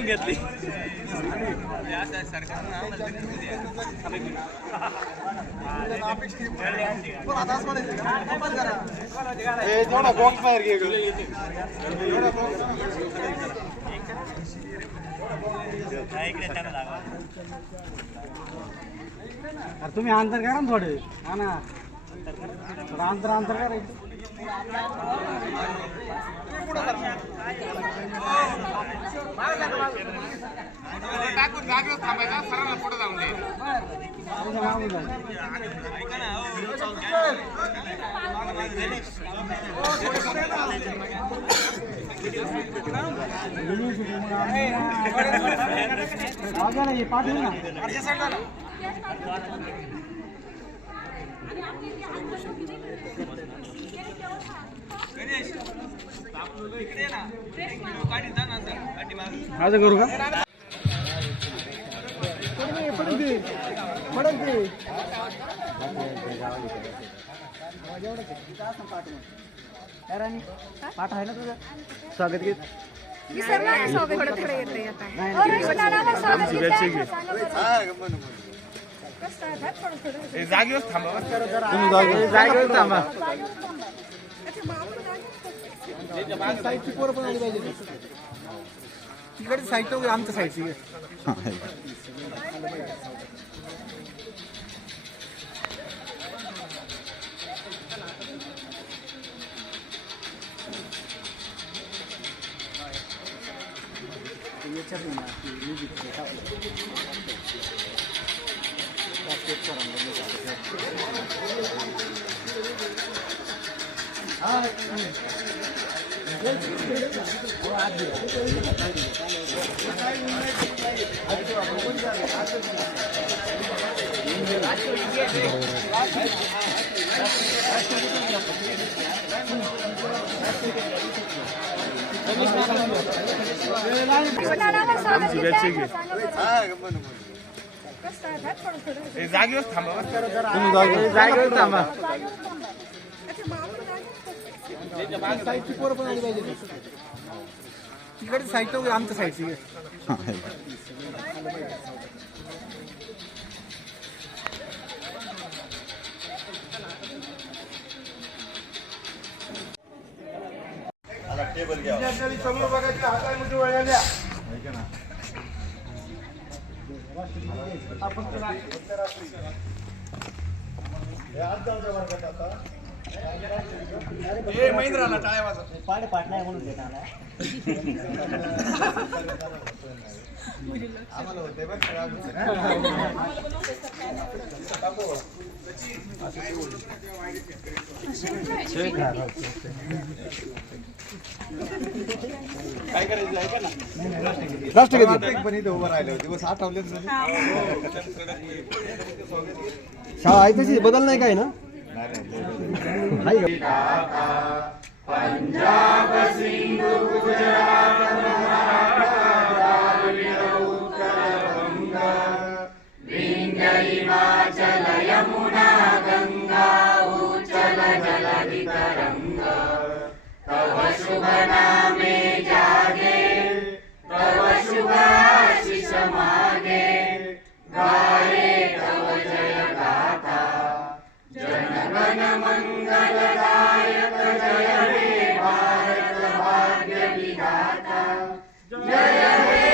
घेतली बॉक्स बाहेर अरे तुम्ही अंतर करा ना थोडे हा ना अंतर अंतर करायचं टाकून जागेवर थांबायचा सरांना पुढे जाऊन दे पाठवू ना असं करू का पाठ आहे ना तुझं स्वागत गीत जागेवर थांबा जागेवर थांबा साईडची पोरं पण आली पाहिजे तिकडे साईड वगैरे आमच्या साईडची जागेवर थांबा जागेवर थांबा साईडची पोरं पण आली पाहिजे तिकडे साईड वगैरे आमच्या साईडची टेबल घ्या समोर बघायची हातामध्ये वळल्या महिंद्राला टाळ्या वाजवा पाठ पाठ नाही म्हणून देत आम्हाला होते बघ काय करायचं आहे का ना राष्ट्रगीत पण इथे उभं राहिले होते बस आठवले शाळा आहे तशी बदल नाही काय ना पंजाब सिंधु गुजरात उत्तर बंग विंध्य हिमाचल यमुना गंगा उच्चल जलधि तरंग तव शुभ नामे जागे तव शुभ आशीष मागे गाये तव जय गाथा जनगण मंगलदायक जय हे भारत भाग्य विधाता जय हे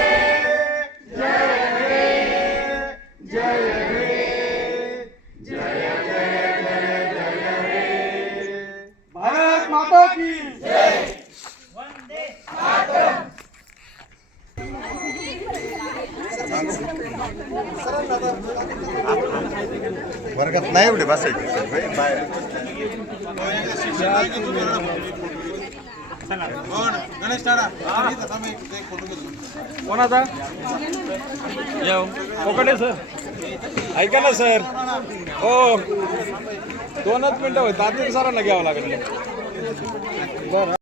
जय हे जय हे जय जय जय जय हे भारत माता की जय वंदे मातरम वर्गात नाही एवढे बसायचे कोणाचा कोकडे सर ऐका ना सर हो 2च मिनिटं होईल तात्विक सरांना घ्यावं लागेल बरं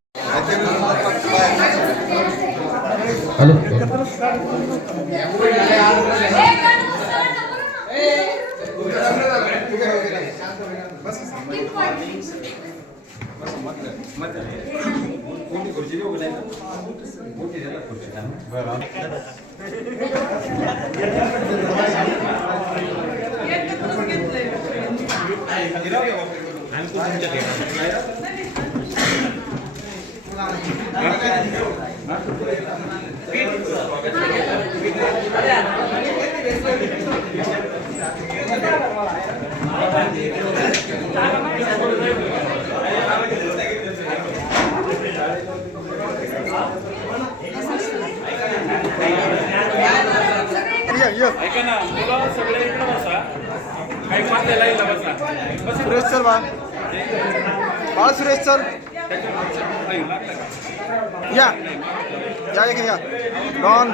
ऐका ना मुलं सगळे इकडे बसा काही मागच्या लाईनला बसा सुरेश चल बाळ सुरेश चल या या एक या डॉन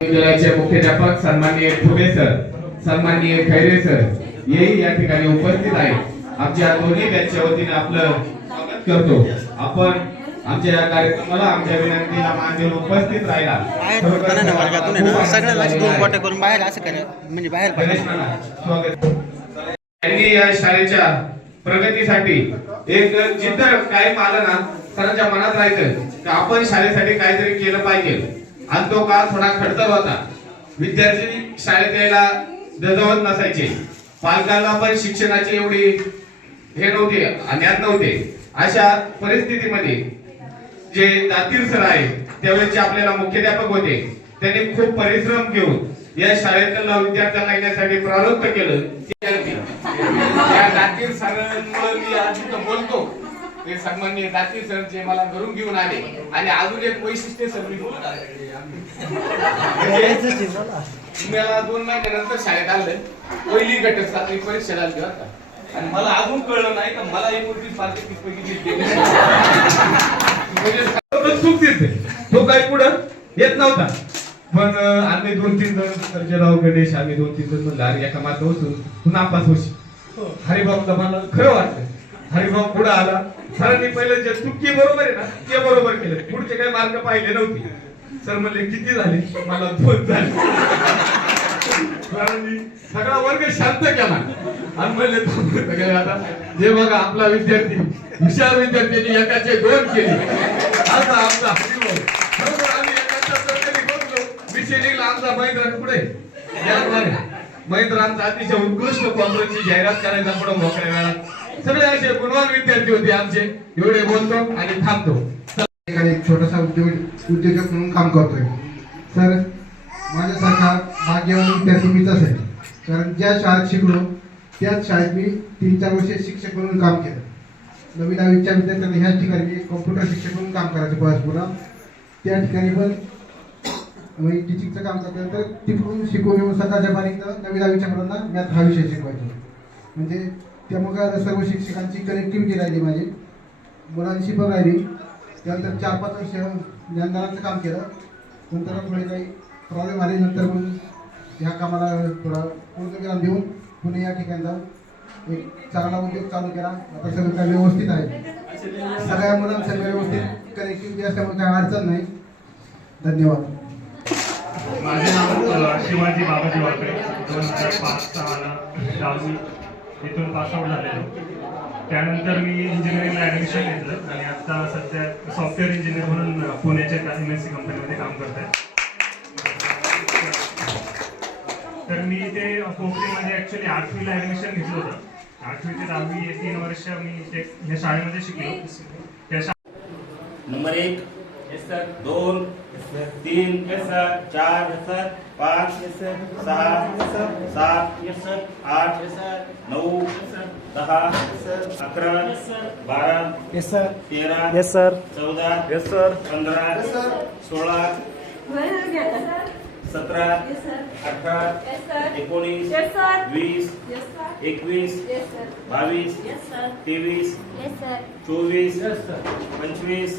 विद्यालयाचे मुख्याध्यापक सन्माननीय ठुबे सर, सन्माननीय खैरे सर हेही या ठिकाणी उपस्थित आहेत. आमच्या दोन्ही बॅचच्या वतीने आपलं स्वागत करतो. आपण आमच्या या कार्यक्रमाला आमच्या विनंतीला मान देऊन उपस्थित राहिला. सगळ्यांना दोन गोटे करून बाहेर असं करा म्हणजे बाहेर स्वागत. त्यांनी या शाळेच्या प्रगतीसाठी एक जिद्द कायम आलं ना, सरांच्या मनात राहायचं की आपण शाळेसाठी काहीतरी केलं पाहिजे. आणि तो काळ थोडा खडतर होता. विद्यार्थी शाळेत यायला दजवत नसायचे. पालकांना पण शिक्षणाची एवढी हे नव्हते, ज्ञान नव्हते. अशा परिस्थितीमध्ये जे दातीर सर आहे त्यावेळेचे आपल्याला मुख्याध्यापक होते, त्यांनी खूप परिश्रम घेऊन या शाळेतल्या विद्यार्थ्यांना येण्यासाठी प्रारंभ केलं. त्या दातीर सरांमुळे मी आज इथं बोलतो. ते सन्माननीय दातीर सर जे मला घरून घेऊन आले. आणि अजून एक वैशिष्ट्य सर मी बोलत आहे, मला 2 महिन्यानंतर शाळेत आलं. पहिली घटक परीक्षा झाली होता आणि मला अजून कळलं नाही का मला 29 पैकी चूक दिसते. तो काही पुढं येत नव्हता. पण आम्ही 2-3 जण सर्जेराव गणेश आम्ही 2-3 जण म्हणलं अरे एका मात्र बसून तू नापास होशी. हरिभाऊला मला खरं वाटतं. हरिभाऊ पुढे आला. सरांनी पहिलं जे चुकी बरोबर आहे ना ते बरोबर केलं. पुढचे काही मार्क पाहिले नव्हते. सर म्हणले किती झाले, मला 2 झाले. सरांनी सगळा वर्ग शांत केला आणि म्हणले आता जे बघा आपला विद्यार्थी हुशार विद्यार्थ्यांनी एकाचे 2 केले. आता आमचा हरिभाऊ बरोबर आम्ही एकाच्या सरकारी बसलो. विषय निघला आमचा महिंद्रा पुढे महिंद्रांचा अतिशय उत्कृष्ट कॉन्फरन्सची जाहिरात करायचा पुढे मोकळ्या वेळात. सगळे असे गुणवान विद्यार्थी होते आमचे. एवढे बोलतो आणि थांबतो. एक छोटासा उद्योजक म्हणून काम करतोय. सर माझ्यासारखा भाग्यवान विद्यार्थी मीच असेल, कारण ज्या शाळेत शिकलो त्याच शाळेत मी 3-4 वर्षे शिक्षक म्हणून काम केलं. 9वी-10वीच्या विद्यार्थ्यांना ह्याच ठिकाणी मी कॉम्प्युटर शिक्षक म्हणून काम करायचं पळसपुरा. त्या ठिकाणी पण मी टीचिंगचं काम करतो. तर तिकडून शिकून येऊन सकाळच्या पाणी 9वी-10वीच्या मुलांना मॅथ हा विषय शिकवायचो. म्हणजे त्यामुळे सर्व शिक्षकांची कनेक्टिव्हिटी राहिली माझी, मुलांशी पण राहिली. त्यानंतर 4-5 वर्ष ज्ञानदानाचं काम केलं. नंतर थोडे काही प्रॉब्लेम आले, नंतर मग ह्या कामाला थोडा पूर्णविराम देऊन पुणे या ठिकाणी जाऊन एक चांगला उद्योग चालू केला. आता सगळं काय व्यवस्थित आहे, सगळ्या मुलांना सगळं व्यवस्थित कनेक्टिव्हिटी असल्यामुळे काही अडचण नाही. धन्यवाद. माझे नाव शिवाजी बाबाजी वाकडे. 2005-06ला शाहू इथून पासआउट झालेलो. त्यानंतर मी इंजिनिअरिंगला ॲडमिशन घेतलं आणि आता सध्या सॉफ्टवेअर इंजिनियर म्हणून पुण्याच्या MNC कंपनीमध्ये काम करत आहे. तर मी ते कोकणीमध्ये ॲक्च्युली 8वीला ॲडमिशन घेतलं होतं. 8वी ते 10वी हे 3 वर्ष मी ते या शाळेमध्ये शिकलो. त्या number 1 yes sir, 2 3 yes sir, 4 yes sir, 5 yes sir, 6 yes sir, 7 yes sir, 8 yes sir, 9 yes sir, 10 yes sir, 11 yes sir, 12 yes sir. 13 yes sir. 14 yes sir. 15 Yes, sir. 16 17 18 19 20 21 22 23 24 25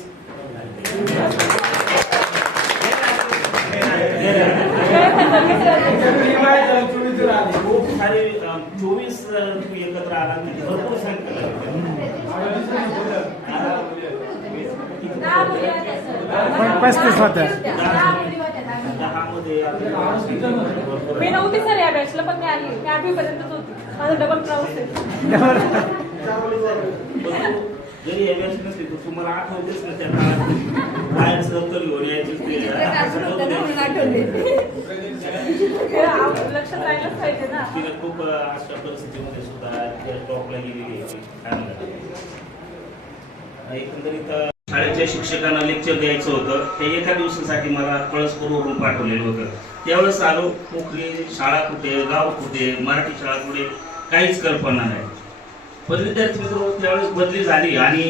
खूप सारे 24 तुम्ही एकत्र आला म्हणजे भरपूर संख्या पस्तीस होत्या. 10 मध्ये मी नव्हती सर या बॅचला, पण मी आली. मी 8वी पर्यंतच होती. माझं डबल प्रवास आहे. जरी एमएस नसते तर तुम्हाला आठवतेच ना त्या काळात बाहेर दप्तर घेऊन यायचे लक्षात राहिलंच पाहिजे ना. तिने खूप अशा परिस्थितीमध्ये सुद्धा टॉपला गेलेली आहे. एकंदरीत शाळेच्या शिक्षकांना लेक्चर द्यायचं होतं. ते एका दिवसासाठी मला कळसपूरवरून पाठवलेलं होतं. त्यावेळेस आलो, पोखरी शाळा कुठे, गाव कुठे, मराठी शाळा कुठे, काहीच कल्पना नाही. पण विद्यार्थी मित्र त्यावेळेस बदली झाली आणि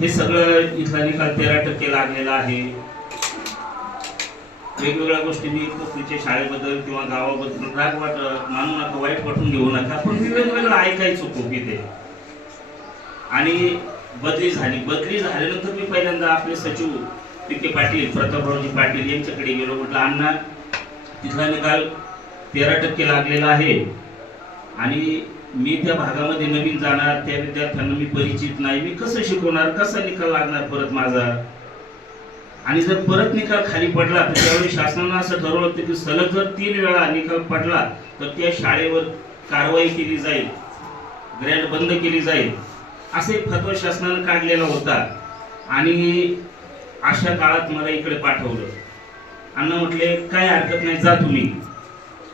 हे सगळं इथला निकाल 13% लागलेला आहे. वेगवेगळ्या गोष्टींनी पोखरीच्या शाळेबद्दल किंवा गावाबद्दल राग मानू नका, वाईट वाटून घेऊ नका, पण मी वेगवेगळं ऐकायचो खूप इथे. आणि बदली झाल्यानंतर मी पहिल्यांदा आपले सचिव पिके पाटील, प्रतापरावजी पाटील यांच्याकडे गेलो. म्हटलं अण्णा, तिथला निकाल 13% लागलेला आहे आणि मी त्या भागामध्ये नवीन जाणार, त्या विद्यार्थ्यांना मी परिचित नाही, मी कसं शिकवणार, कसा निकाल लागणार परत माझा. आणि जर परत निकाल खाली पडला तर त्यावेळी शासनानं असं ठरवलं होतं की सलग जर 3 वेळा निकाल पडला तर त्या शाळेवर कारवाई केली जाईल, ग्रँड बंद केली जाईल, असे फतवा शासनानं काढलेला होता. आणि अशा काळात मला इकडे पाठवलं. अण्णा म्हटले काय हरकत नाही, जा तुम्ही.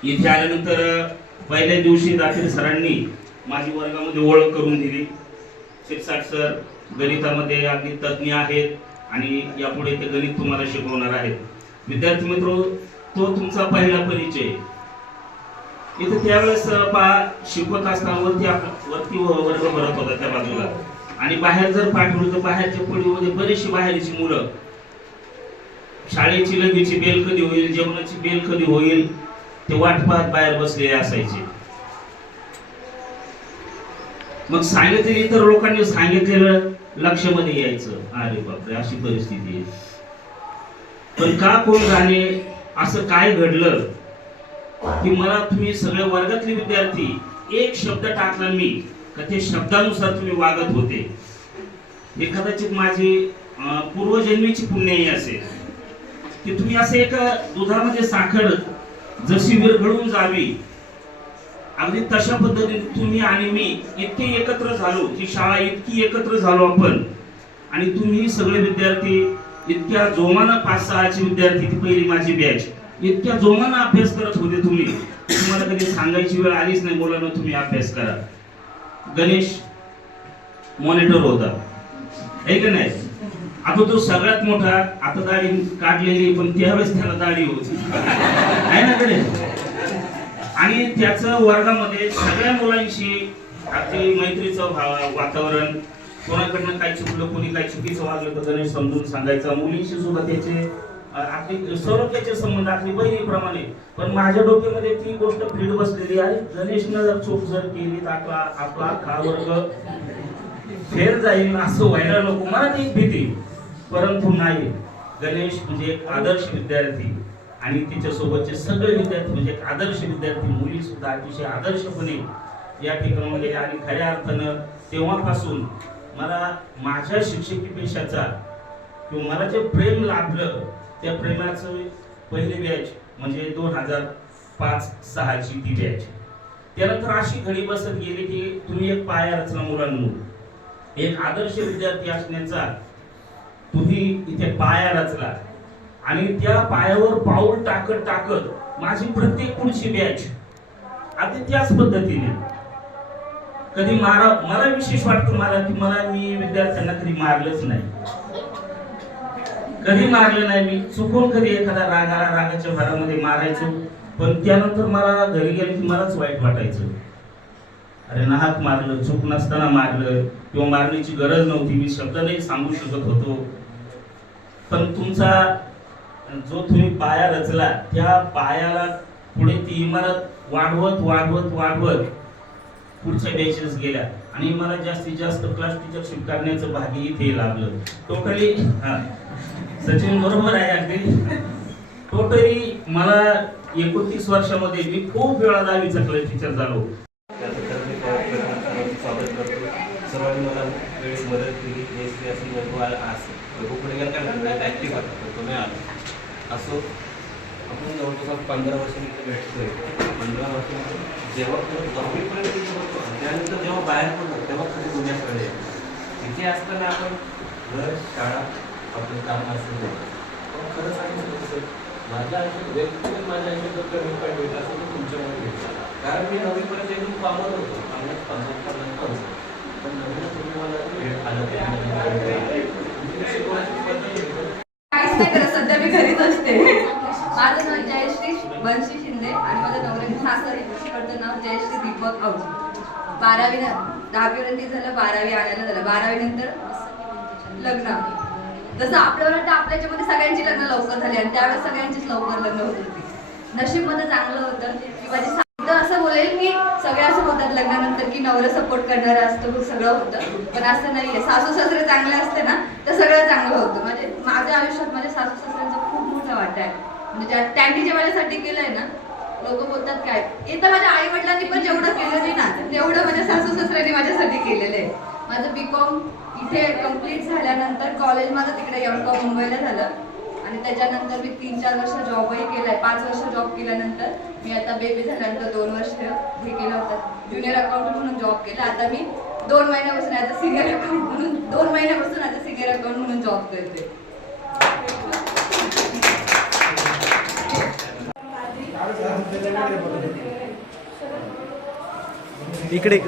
इथे आल्यानंतर पहिल्या दिवशी दाखले सरांनी माझी वर्गामध्ये ओळख करून दिली. शिरसाट सर गणितामध्ये अगदी तज्ज्ञ आहेत आणि यापुढे ते गणित तुम्हाला शिकवणार आहेत. विद्यार्थी मित्र, तो तुमचा पहिला परिचय. इथे त्यावेळेस शिकवत असताना वरती वर्ग भरत होता त्या बाजूला, आणि बाहेर जर पाठवलं तर बाहेरच्या पडीमध्ये बरीचशी बाहेरची मुलं शाळेची लगेची बेल कधी होईल, जेवणाची बेल कधी होईल ते वाट पाहत बाहेर बसलेले असायचे. मग सांगितले, इतर लोकांनी सांगितलेलं लक्षामध्ये यायचं, अरे बापरे अशी परिस्थिती आहे. पण का कोण जाणे, असं काय घडलं की मला तुम्ही सगळे वर्गातले विद्यार्थी एक शब्द टाकला मी का ते शब्दानुसार तुम्ही वागत होते. हे कदाचित माझी पूर्वजन्मीची पुण्याई असेल की तुम्ही असं एक दुधामध्ये साखर जशी विरघळून जावी अगदी तशा पद्धतीने तुम्ही आणि मी इतके एकत्र झालो, की शाळा इतकी एकत्र झालो आपण, आणि तुम्ही सगळे विद्यार्थी इतक्या जोमानं 5-6चे विद्यार्थी, ती पहिली माझी बॅच, इतक्या जोमानं अभ्यास करत होते. तुम्हाला कधी सांगायची वेळ आलीच नाही मुलांना तुम्ही अभ्यास करा. गणेश मॉनिटर होता, आहे का नाही? आता तो सगळ्यात मोठा, आता दाढी काढलेली पण त्यावेळेस त्याला दाढी होती, आहे ना गणेश? आणि त्याचं वर्गामध्ये सगळ्या मुलांशी अगदी मैत्रीचं वातावरण, कोणाकडनं काय चुकलं, कोणी काय चुकीचं वागलं तर गणेश समजून सांगायचा. मुलींशी सुद्धा त्याचे आपली सौरभ्याचे संबंध आपली बहिणीप्रमाणे. पण माझ्या डोक्यामध्ये ती गोष्ट फीड बसलेली आहे, गणेशनं जर चूक जर केली तर आपला हा वर्ग फेर जाईल असं व्हायला नको, मला ती भीती. परंतु नाही, गणेश म्हणजे एक आदर्श विद्यार्थी आणि तिच्यासोबतचे सगळे विद्यार्थी म्हणजे एक आदर्श विद्यार्थी, मुली सुद्धा अतिशय आदर्शपणे या ठिकाणी गेल्या आणि खऱ्या अर्थानं तेव्हापासून मला माझ्या शिक्षकी पेशाचा किंवा मला जे प्रेम लाभलं त्या प्रेमाचं पहिली बॅच म्हणजे 2005-06 ची ती बॅच. त्यानंतर अशी घडी बसत गेली की तुम्ही एक पाया रचला मुलांनो, एक आदर्श विद्यार्थी असण्याचा तुम्ही इथे पाया रचला आणि त्या पायावर पाऊल टाकत टाकत माझी प्रत्येक पुढची बॅच अगदी त्याच पद्धतीने कधी मला विशेष वाटतं मला की मी विद्यार्थ्यांना कधी मारलंच नाही, कधी मारलं नाही मी. चुकून कधी एखादा रागाच्या भरामध्ये मारायचो, पण त्यानंतर मला घरी गेले की मलाच वाईट वाटायचं. अरे नाहक मारलं, चूक नसताना मारलं किंवा मारण्याची गरज नव्हती, मी शब्द नाही सांगू शकत होतो. पण तुमचा जो तुम्ही पाया रचला त्या पायाला पुढे ती इमारत वाढवत वाढवत वाढवत पुढच्या बॅचेस गेल्या आणि मला जास्तीत जास्त क्लास टीचरशिप करण्याचं भाग्य इथे लाभलं. टोटली सचिन बरोबर आहे अगदी. टोटली मला 29 वर्षामध्ये मी खूप वेळा 10वीचा क्लास टीचर झालो. स्वागत करतो. सर्वांनी मला वेळेस मदत केली. ॲक्टिव्ह होता तो नाही आला असो. आपण जवळपास 15 वर्षांनी भेटतोय. 15 वर्षांनी जेव्हा 10वीपर्यंत होतो त्यानंतर जेव्हा बाहेर पडतो तेव्हा कधी दुनियाकडे इथे असताना आपण घर शाळा आपलं काम असं पण खरं सांगितलं सर माझ्या आयुष्यात व्यक्तिगत माझ्या आयुष्यात जर कमी काय भेट असेल तर तुमच्यामुळे भेटला. कारण मी 9वीपर्यंत एकदम कामात होतो चांगल्याच 15 होतो पण नवीन तुम्ही मला भेट आलं शिकवण्याची पद्धत काहीच नाही करत. सध्या मी घरीच असते. माझं नाव जयश्री बंशी शिंदे आणि माझं नवऱ्याचं सासरकडचं नाव जयश्री दीपक आवजी. 10वी झालं, 12वी आणायला झालं. 12वी नंतर लग्न. जसं आपल्याला वाटतं आपल्याच्यामध्ये सगळ्यांची लग्न लवकर झाली आणि त्यावेळेस सगळ्यांचीच लवकर लग्न होत होती. नशीबमध्ये चांगलं होतं की माझी असं बोलेल की सगळे असं होतात लग्नानंतर की नवरा सपोर्ट करणारा असतो सगळं होतं, पण असं नाहीये. सासू सासरे चांगले असते ना तर सगळं चांगलं होतं. म्हणजे माझ्या आयुष्यात माझ्या सासू सासऱ्यांचा खूप मोठा वाटा आहे. म्हणजे त्यांनी जे माझ्यासाठी केलंय ना, लोक बोलतात काय इथं माझ्या आई वडिलांनी पण जेवढं केलं नाही ना तेवढं माझ्या सासू सासऱ्यांनी माझ्यासाठी केलेलं आहे. माझं B.Com इथे कम्प्लीट झाल्यानंतर कॉलेज माझं तिकडे M.Com मुंबईला झालं आणि त्याच्यानंतर मी 3-4 वर्ष जॉबही केलाय. 5 वर्ष जॉब केल्यानंतर मी आता बेबी झाल्यानंतर 2 वर्ष हे केलं होतं ज्युनियर अकाउंटंट म्हणून जॉब केला. आता मी 2 महिन्यापासून ॲज अ सिनियर अकाउंट म्हणून 2 महिन्यापासून ॲज अ सिनियर अकाउंट म्हणून जॉब करते. इकडे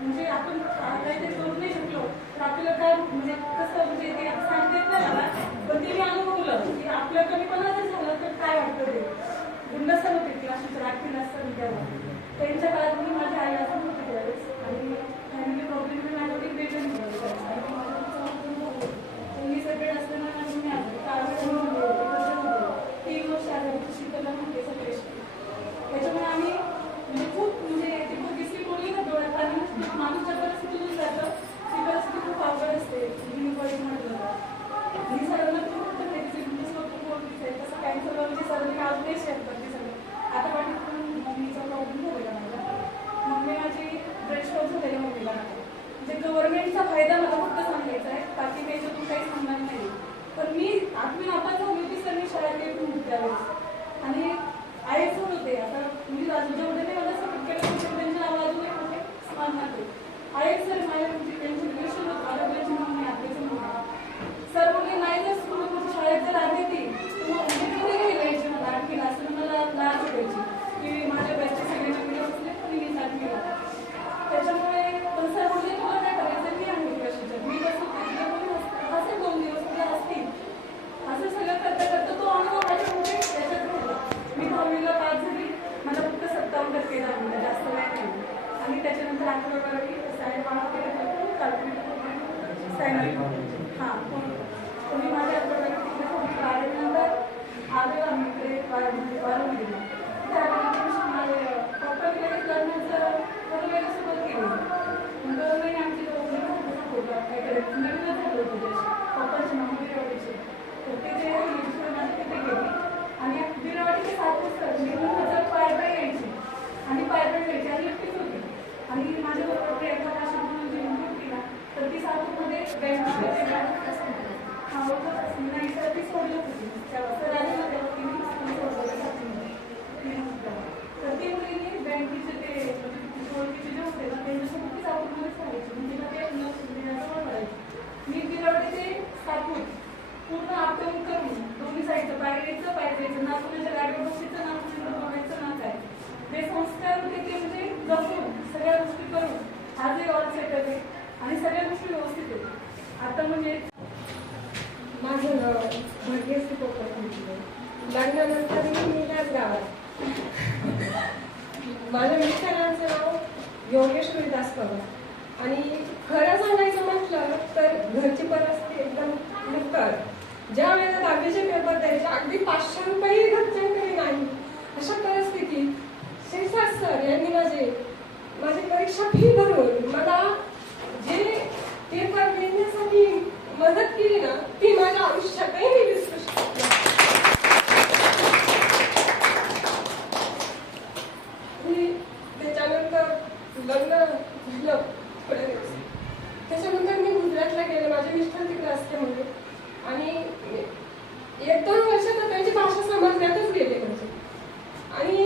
म्हणजे आपण काहीतरी करू नाही शकलो तर आपल्याला काय म्हणजे कसं म्हणजे ते सांगता येत नाही मला, पण ते मी अनुभवलं की आपल्या कमीपणा जर झालं तर काय वाटतं ते. नसतं होते की अशी राखी नसतं तेव्हा त्यांच्या काळात मी माझ्या आई असं होते त्यावेळेस आणि फॅमिली प्रॉब्लेम मी माझ्याकडे वेगळं मी सगळे असताना मी आलो 3 वर्ष आधी शिकवलं म्हणते सगळे. त्याच्यामुळे आम्ही म्हणजे खूप म्हणजे ती दिसली बोलली ना डोळ्यात आणि माणूस ज्या परिस्थितीतून जातं ती परिस्थिती खूप अवघड असते. म्हटलं मी सरांना खूप तसं कॅन्सर म्हणजे सरांनी आउटलेस शेअर करते सगळं. आता वाटत पण मम्मीचा प्रॉब्लेम झालेला माझा. मम्मी माझी ब्रेस्ट स्ट्रोक झालेला मम्मीला. म्हणजे गव्हर्नमेंटचा फायदा मला फक्त सांगायचा आहे, बाकी मी याच्यातून काही सांगणार नाही. पण मी 8वी नापास झाली होती सर मी शाळेत येत होती त्यावेळेस आणि आयएस होत होते. आता म्हणजे जेवढे ते मला सपोर्ट केलं होते त्यांच्या नाव अजूनही होते स्मार्ट नाते आयएस सर माझ्या त्यांचं रिलेशन होतं आरोग्याची मम्मी आपल्याचं म्हणून सर बोलले नाही जर स्कूल शाळेत जर आली ती म्हणजे किती घ्यायची मला 8वीला असं मला लाज वाटायची की माझ्या बॅचचे सगळे नवीन असले पण मी 8वीला. त्याच्यामुळे पण सर बोलले तुला काय करायचं मी आहे वर्षाच्या मी कसं असेल 2 दिवस तुला असतील असं सगळं करता करता तो अनुभव माझ्या त्याच्यात राहिला. मी 10वीला पास झाली. मला फक्त 11 हां तुम्ही माझ्या नंतर आलो आम्ही इकडे वाढवून गेलो त्यानंतर माझे पप्पा लगेच लग्नाचं थोडं वेळ सुरुवात केली 2 महिने आमची लग्न झालं होतं पप्पाची मामाची तर ते जे माझी तिथे गेली आणि बिरावाडीचे 7 वाजता निघून माझं पायबाई यायची आणि पायबाई यायची आणि एकटीच होती आणि माझ्याबरोबर एकदा अशी म्हणून जी होती ना तर ती सातूरमध्ये नाही तर ती सोडली होती तर आली तर ती मुलीने बँकेचे ते ओळखीचे जे होते ना त्यांच्यासोबत ती सातूरमध्येच राहायची म्हणजे तिला ते जवळ पडायची मी बिरावाडीचे सातूर पूर्ण अपडाऊन करून दोन्ही साईडचं पायरीचं पायरीचं ना कुणाच्या गाडीवर बसायचं ना कुणाला बघायचं ना काय ते संस्कार होते ते म्हणजे जपून सगळ्या गोष्टी करून आजही ऑल सेटल आहे आणि सगळ्या गोष्टी व्यवस्थित आहेत आता म्हणजे माझं नाव भाग्यश्री पोपट लग्नानंतर मी त्याच गावात माझ्या मिस्टरांचं नाव योगेश विलास पवार आणि खरं सांगायचं म्हटलं तर घरची परिस्थिती एकदम निकळ ज्या वेळेला 10वीचे पेपर द्यायचे अगदी 500 रुपये घरच्यांकडे नाही अशा परिस्थितीत शिरसाट सर यांनी माझी परीक्षा फी भरून मला जे पेपर देण्यासाठी मदत केली ना ती माझ्या आयुष्यातही मी विसरू शकते त्याच्यानंतर लग्न झालं थोड्या दिवस त्याच्यानंतर मी गुजरातला गेले माझे मिस्टर तिकडे असल्यामुळे आणि 1-2 वर्ष तर त्यांची भाषा समजण्यातच गेले म्हणजे आणि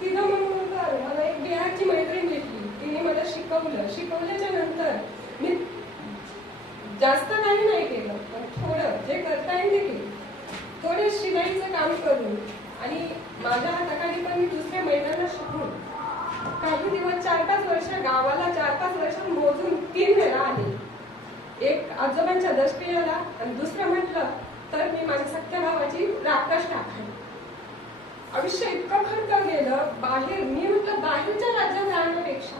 तिथं म्हणून मला एक बिहारची मैत्रीण भेटली तिने मला शिकवल्याच्या नंतर मी जास्त काही नाही केलं पण थोडं जे करता येईल ते केलं थोडे शिलाईचं काम करून आणि माझ्या हाताखाली पण मी दुसऱ्या महिलांना शिकून काही दिवस 4-5 वर्ष गावाला 4-5 वर्ष मोजून 3 वेळा आले एक आजोबांच्या दशक्रियाला आणि दुसरं म्हटलं तर मी माझ्या सख्या भावाची राक्षस टाकली आयुष्य इतकं खर्च गेलं बाहेर मी म्हटलं बाहेरच्या राज्यात राहण्यापेक्षा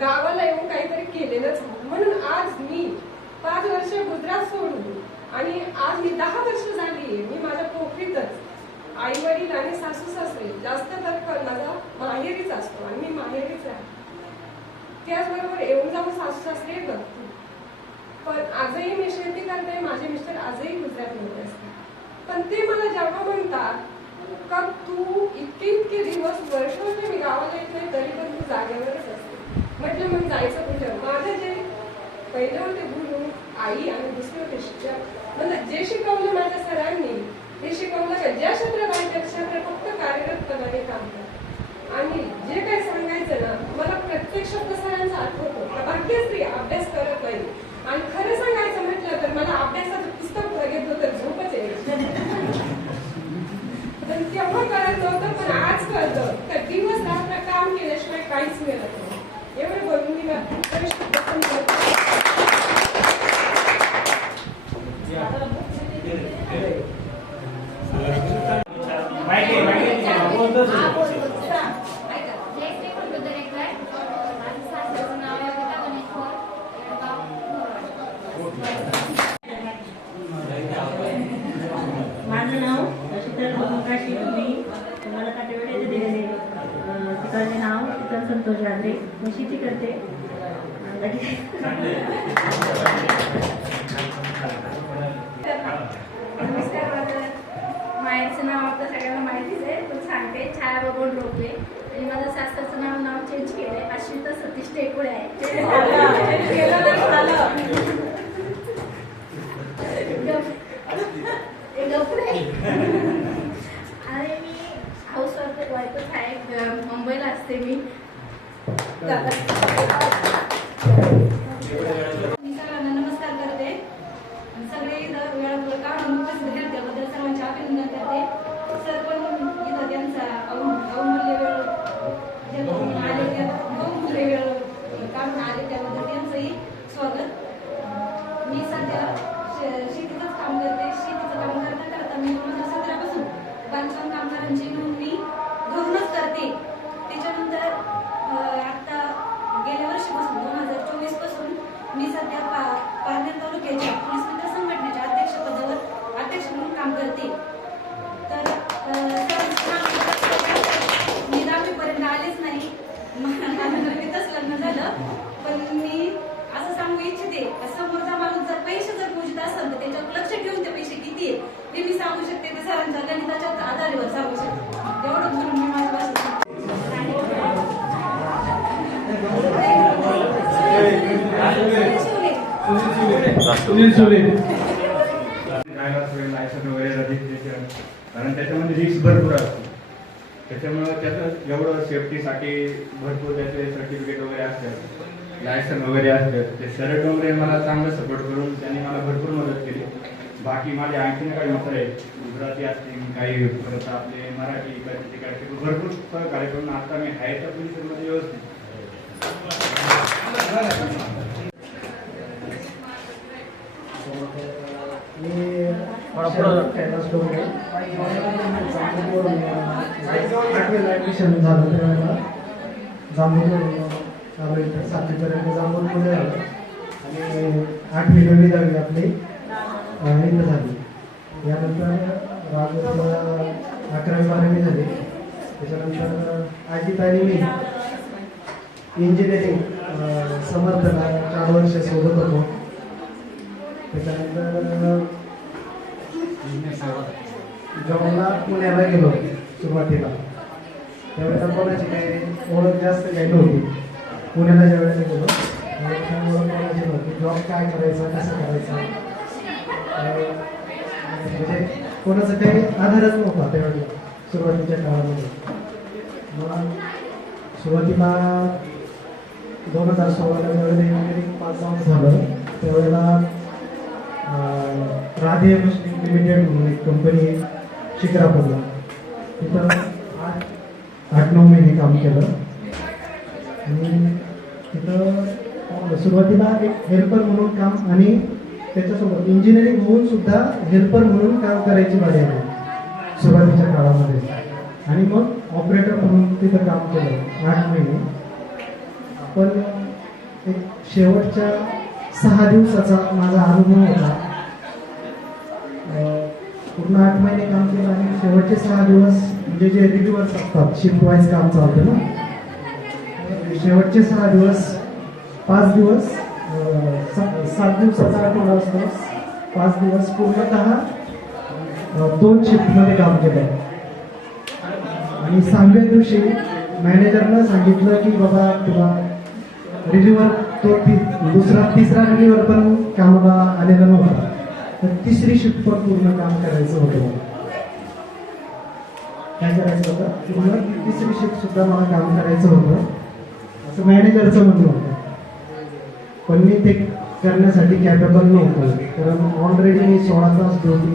गावाला येऊन काहीतरी केलेलंच हवं म्हणून आज मी 5 वर्ष गुजरात सोडून आणि आज मी 10 वर्ष झाली मी माझ्या पोखरीतच आई वडील आणि सासू सासरे जास्त तर माझा माहेरीच असतो आणि मी माहेरीच राहते त्याचबरोबर येऊन जाऊन सासू सासरे बघते पण आजही मी शेती करते माझे मिस्टर आजही गुजरातमध्ये असतात पण ते मला जेव्हा म्हणतात का तू इतके दिवस वर्ष मी गावाला येत नाही तरी पण तू जागेवरच असते म्हटलं मग जायचं कुठं माझं जे पहिले होते गुरु आई आणि दुसरे होते शिक्षक म्हणजे जे शिकवलं माझ्या सरांनी ते शिकवलं का ज्या क्षेत्रात त्या क्षेत्र फक्त कार्यरतपणाने काम करतात आणि जे काही सांगायचं ना मला प्रत्येक शब्द सरांचा आठवतो भाग्यश्री अभ्यास करत नाही आणि खरं सांगायचं म्हटलं तर मला अभ्यासाचं पुस्तक घेतलं तर झोपच यायची पण तेव्हा कळत नव्हतं पण आज कळतं तर दिवस रात्र काम केल्याशिवाय काहीच मिळत नाही एवढं बोलून मी माझं नाव शीतल प्रकाशी मी मला काटेवाडी येथे दिलेले तिकडचे नाव शीतल संतोष गाजरे मी शेती करते नमस्कार माझं माहेरचं नाव आपलं सगळ्यांना माहितीच आहे पण सांगते छाया बबन रोपले आणि माझं सासऱ्याचं नाव चेंज केलंय अश्विता सतीश टेकुळे आहे आणि मी हाऊसवाईफच आहे मुंबईला असते मी सगळ्यांना नमस्कार करते सगळे इथं वेळा काढून त्याबद्दल सर्वांचे अभिनंदन करते सर पण इथं त्यांचा अवमूल्य वेळ आले त्या बहुमूल्य वेळ काढून आले त्याबद्दल त्यांचंही स्वागत मी सध्या शेतीचंच काम करते शेतीचं काम करता करता मी 2017 पासून बांधकाम कामगारांची नोंदणी घरूनच करते त्याच्यानंतर आता गेल्या वर्षीपासून सुनील सुनील लायसन वगैरे रजिस्ट्रेशन, कारण त्याच्यामध्ये रिस्क भरपूर असते. त्याच्यामुळं त्याचं एवढं सेफ्टीसाठी भरपूर त्याचे सर्टिफिकेट वगैरे असतात, लायसन वगैरे असतात. ते शर्ट वगैरे मला चांगलं सपोर्ट करून त्यांनी मला भरपूर मदत केली. बाकी माझे आणखीन काही मित्र आहेत, गुजराती असतील, काही परत आपले मराठी इकडचे तिकडचे भरपूर सहकार्य करून आता मी आहे त्या पोझिशनमध्ये व्यवस्थित. ॲडमिशन झालं त्यावेळेला जांभूळ सातवीपर्यंत जांभूळमध्ये झालं आणि 8वी 9वी 10वी आपली इथं झाली. यानंतर राजूरला 11वी 12वी झाली. त्याच्यानंतर आजी ताई मी इंजिनिअरिंग समर्थला 4 वर्ष सोबत होतो. त्याच्यानंतर जॉबला पुण्याला गेलो सुरुवातीला. त्यावेळेला कोणाची काही ओळख जास्त काही नव्हती. पुण्याला ज्या वेळेला गेलो ओळख कोणाची नव्हती. जॉब काय करायचा, कसं करायचं, म्हणजे कोणाचा काही आधारच नव्हता त्यावेळेला सुरुवातीच्या काळामध्ये. मग सुरुवातीला 2016ला ज्यावेळेला इंजिनिअरिंग पास आउट झालं त्यावेळेला राधे मशीन लिमिटेड म्हणून एक कंपनी आहे शिक्रापूरला, तिथं 8-9 महिने काम केलं. आणि तिथं सुरुवातीला एक हेल्पर म्हणून काम आणि त्याच्यासोबत इंजिनिअरिंग होऊन सुद्धा हेल्पर म्हणून काम करायची बारी आली सुरुवातीच्या काळामध्ये. आणि मग ऑपरेटर म्हणून तिथं काम केलं 8 महिने. पण एक शेवटच्या 6 दिवसाचा माझा अनुभव होता. पूर्ण 8 महिने काम केलं आणि शेवटचे 6 दिवस म्हणजे जे रिव्ह्यूअर्स असतात, शिफ्ट वाईज काम चालतं ना, शेवटचे 6 दिवस 5 दिवस 7 दिवसाचा आठवडा असतो. 5 दिवस पूर्णतः 2 शिफ्टमध्ये काम केलं. आणि 6व्या दिवशी मॅनेजरनं सांगितलं की बाबा तुला रिव्ह्यूअर तो तिसरा रिव्ह्यूअर पण कामाला आलेला नव्हता, तर 3री शिफ्ट पण पूर्ण काम करायचं होतं. काय करायचं होतं, पूर्ण 3री शिफ्ट सुद्धा मला काम करायचं होतं असं मॅनेजरचं म्हणणं होतं. पण मी ते करण्यासाठी कॅपेबल नव्हतो, कारण ऑलरेडी मी 16 तास ड्युटी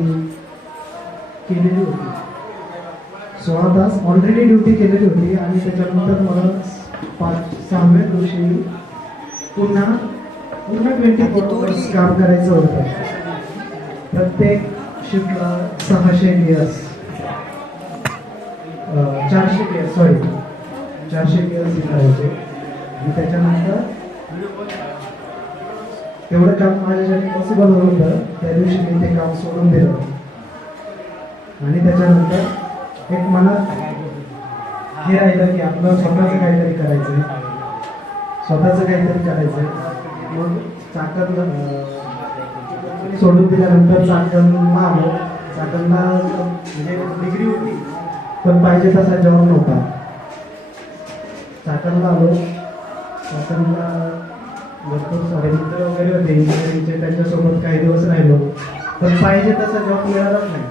केलेली होती. 16 तास ऑलरेडी ड्युटी केलेली होती. आणि त्याच्यानंतर मला 6व्या दिवशी पूर्ण 24 तास काम करायचं होतं. प्रत्येक शिफ्टला 600 गिअर्स 400 गिअर्स करायचे. आणि त्याच्यानंतर तेवढं काम माझ्यासाठी पॉसिबल होत होतं. त्या दिवशी मी ते काम सोडून दिलं. आणि त्याच्यानंतर एक मनात हे राहिलं की आपलं स्वतःचं काहीतरी करायचं. मग चाकण सोडून दिल्यानंतर चाकणला आलो. चाकणला म्हणजे डिग्री होती पण पाहिजे तसा जॉब नव्हता. चाकणला आलो. चाकणला भरपूर सारे मित्र वगैरे होते इंजिनिअरिंगचे, त्यांच्यासोबत काही दिवस राहिलो. पण पाहिजे तसा जॉब मिळालाच नाही.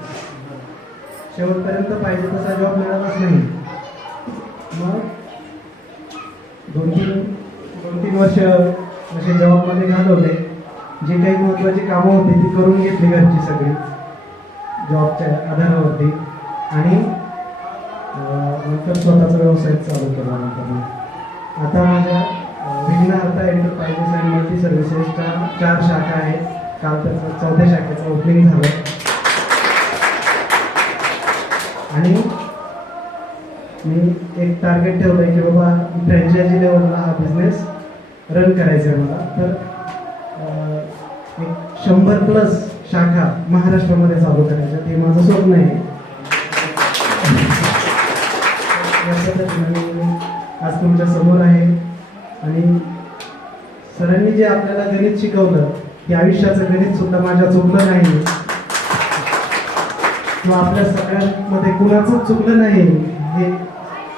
शेवटपर्यंत पाहिजे तसा जॉब मिळालाच नाही. मग 2-3 वर्ष असे जॉबमध्ये घालवले. जे काही महत्त्वाची कामं होती ती करून घेतली घरची सगळी जॉबच्या आधारावरती. आणि नंतर स्वतःचा व्यवसाय चालू केला. नंतर आता माझ्या विघ्नहर्ता एंटरप्राइजेस अँड मल्टी सर्व्हिसेसच्या 4 शाखा आहेत. काल त्याचं 4थ्या शाखेचं ओपनिंग झालं. आणि मी एक टार्गेट ठेवलं आहे की बाबा फ्रँचायझी लेवलला हा बिझनेस रन करायचा आहे मला. तर एक 100+ शाखा महाराष्ट्रामध्ये चालू करायच्या, ते माझं स्वप्न आहे. या पद्धतीने मी आज तुमच्या समोर आहे. आणि सरांनी जे आपल्याला गणित शिकवलं ते आयुष्याचं गणित सुद्धा माझ्या चुकलं नाही किंवा आपल्या सगळ्यांमध्ये कुणाचंच चुकलं नाही हे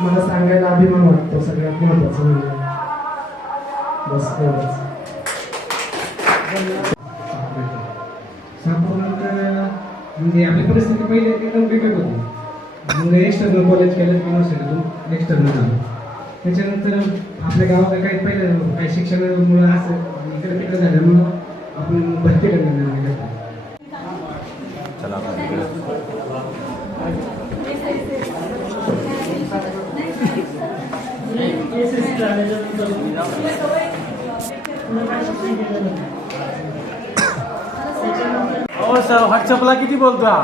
मला सांगायला अभिमान वाटतो. सगळ्यात महत्त्वाचं म्हणजे बस एवढंच. म्हणजे आपली परिस्थिती पहिले एकदम बिकट होती. मग एक्सटर्नल कॉलेज केलं युनिव्हर्सिटीतून एक्सटर्नल झालं. त्याच्यानंतर आपल्या गावाला काही पहिलं काही शिक्षणामुळं असं इकडे तिकडे झाल्यामुळं आपण भरती करण्यात आलं. चला आपण इकडे. हो सर, व्हॉट्सअपला किती बोलतो हा?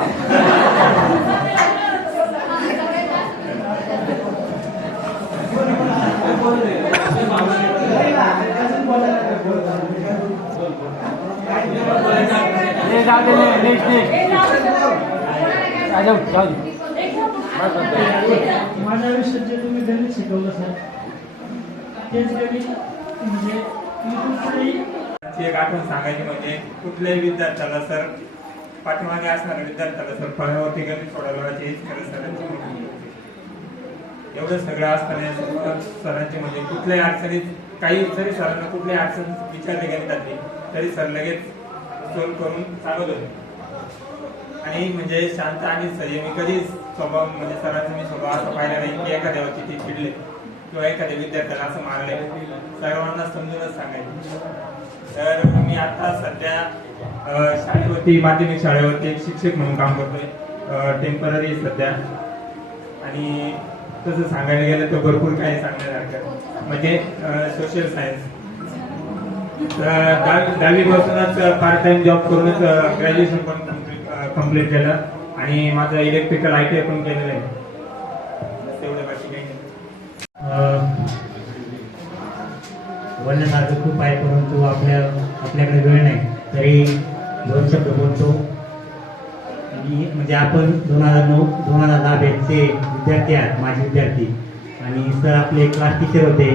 माझ्या आयुष्यात जे तुम्ही गणित शिकवलं सर, तेच गणित म्हणजे एक आठवण सांगायची म्हणजे कुठल्याही विद्यार्थ्याला सर पाठीमागे असणाऱ्या विद्यार्थ्याला सर फळ्यावरती गणित सोडवलं हेच खरं सरांची मोठी गोष्ट. एवढं सगळं असताना सरांची म्हणजे कुठल्याही अडचणीत काही जरी सरांना कुठल्याही अडचण विचारली गणितातली तरी सर लगेच सोल्व करून सांगत होते. आणि म्हणजे शांत आणि संयमी कधीच स्वभाव म्हणजे सरांचा मी स्वभाव असं पाहिला नाही की एखाद्यावरती ते चिडले किंवा एखाद्या विद्यार्थ्याला असं मारले. सर्वांना समजूनच सांगायचे. तर मी आता सध्या शाळेवरती माध्यमिक शाळेवरती एक शिक्षक म्हणून काम करतोय टेम्पररी सध्या. आणि तसं सांगायला गेलं तर भरपूर काही सांगण्यासारखं म्हणजे सोशल सायन्स. 10वी पासूनच पार्ट टाइम जॉब करूनच ग्रॅज्युएशन पण कम्प्लीट केलं आणि माझं इलेक्ट्रिकल ITI पण केलेलं आहे. तेवढं बाकी काही नाही. बोलण्यासारखं खूप आहे, परंतु आपल्याकडे वेळ नाही तरी 2 शब्द बोलतो. म्हणजे आपण 2009-2010 बॅचचे विद्यार्थी आहात, माझे विद्यार्थी. आणि सर आपले क्लास टीचर होते,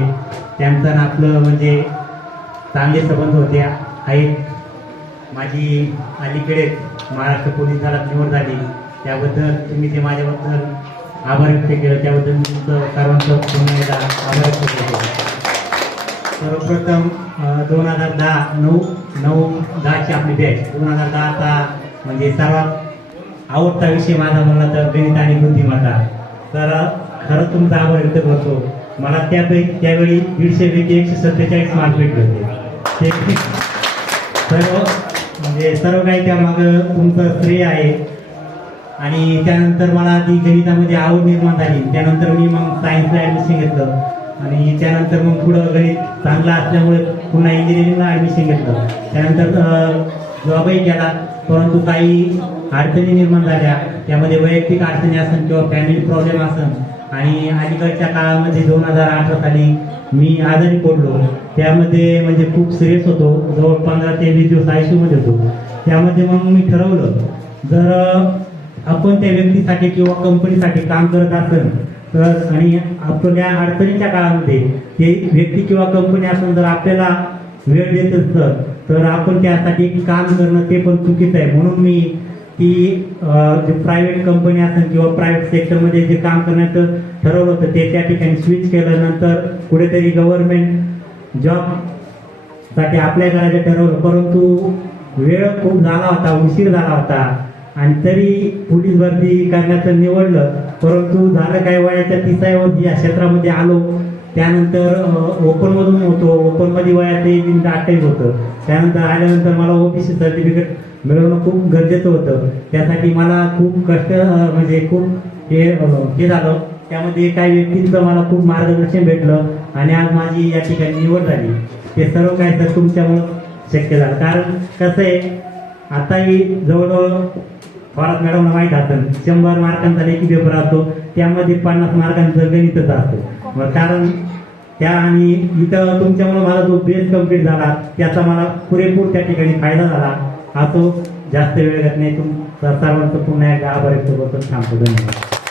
त्यांचं आणि आपलं म्हणजे चांगले संबंध होते आहेत. माझी अलीकडे महाराष्ट्र पोलीस दलात निवड झाली, त्याबद्दल तुम्ही जे माझ्याबद्दल आभार व्यक्त केलं त्याबद्दल मी तुमचं सर्वांचं पुन्हा एकदा आभार व्यक्त केले. सर्वप्रथम 2010ची आपली बॅच 2010चा म्हणजे सर्वात आवडता विषय माझा म्हणला तर गणित आणि बुद्धिमत्ता. तर खरं तुमचा आभार व्यक्त करतो. मला त्यावेळी 150पैकी 147 मार्क भेटले होते. सर्व काही त्यामागं तुमचं श्रेय आहे. आणि त्यानंतर मला ती गणितामध्ये आवड निर्माण झाली. त्यानंतर मी मग सायन्सला ॲडमिशन घेतलं आणि त्यानंतर मग पुढं गणित चांगलं असल्यामुळे पुन्हा इंजिनिअरिंगला ॲडमिशन घेतलं. त्यानंतर जॉबही केला, परंतु काही अडचणी निर्माण झाल्या. त्यामध्ये वैयक्तिक अडचणी असेल किंवा फॅमिली प्रॉब्लेम असेल. आणि अलीकडच्या काळामध्ये 2018 साली मी आजारी पडलो. त्यामध्ये म्हणजे खूप सिरियस होतो, जवळ 15 ते 20 दिवस ICU मध्ये होतो. त्यामध्ये मग मी ठरवलं जर आपण त्या व्यक्तीसाठी किंवा कंपनीसाठी काम करत असेल तर आणि आपल्या अडचणीच्या काळामध्ये ते व्यक्ती किंवा कंपनी असेल जर आपल्याला वेळ देत असतं तर आपण त्यासाठी काम करणं ते पण चुकीचं आहे. म्हणून मी ती जे प्रायव्हेट कंपनी असेल किंवा प्रायव्हेट सेक्टरमध्ये जे काम करण्याचं ठरवलं होतं ते त्या ठिकाणी स्विच केलं. नंतर कुठेतरी गव्हर्नमेंट जॉबसाठी अप्लाय करायचं ठरवलं, परंतु वेळ खूप झाला होता, उशीर झाला होता आणि तरी पोलीस भरती करण्याचं निवडलं. परंतु झालं काय, वयाच्या 30व्या वर्षी या क्षेत्रामध्ये आलो. त्यानंतर ओपनमधून होतो, ओपनमध्ये वयाचं 28 होतं. त्यानंतर आल्यानंतर मला OBC सर्टिफिकेट मिळवणं खूप गरजेचं होतं. त्यासाठी मला खूप कष्ट म्हणजे खूप हे झालं. त्यामध्ये काही व्यक्तींचं मला खूप मार्गदर्शन भेटलं आणि आज माझी या ठिकाणी निवड झाली. ते सर्व काही तर तुमच्यामुळं शक्य झालं. कारण कसं आहे, आताही जवळजवळ थोरात मॅडमला माहीत असेल 100 मार्कांचा लेखी पेपर असतो, त्यामध्ये 50 मार्कांचं गणितच असतं. कारण त्या आणि इथं तुमच्यामुळे मला जो बेस कम्प्लीट झाला त्याचा मला पुरेपूर त्या ठिकाणी फायदा झाला. असो, जास्त वेळ घेत नाही. तुमचा सर्वांचं पुन्हा एकदा आभार व्यक्त करतो. थांबतो. धन्यवाद.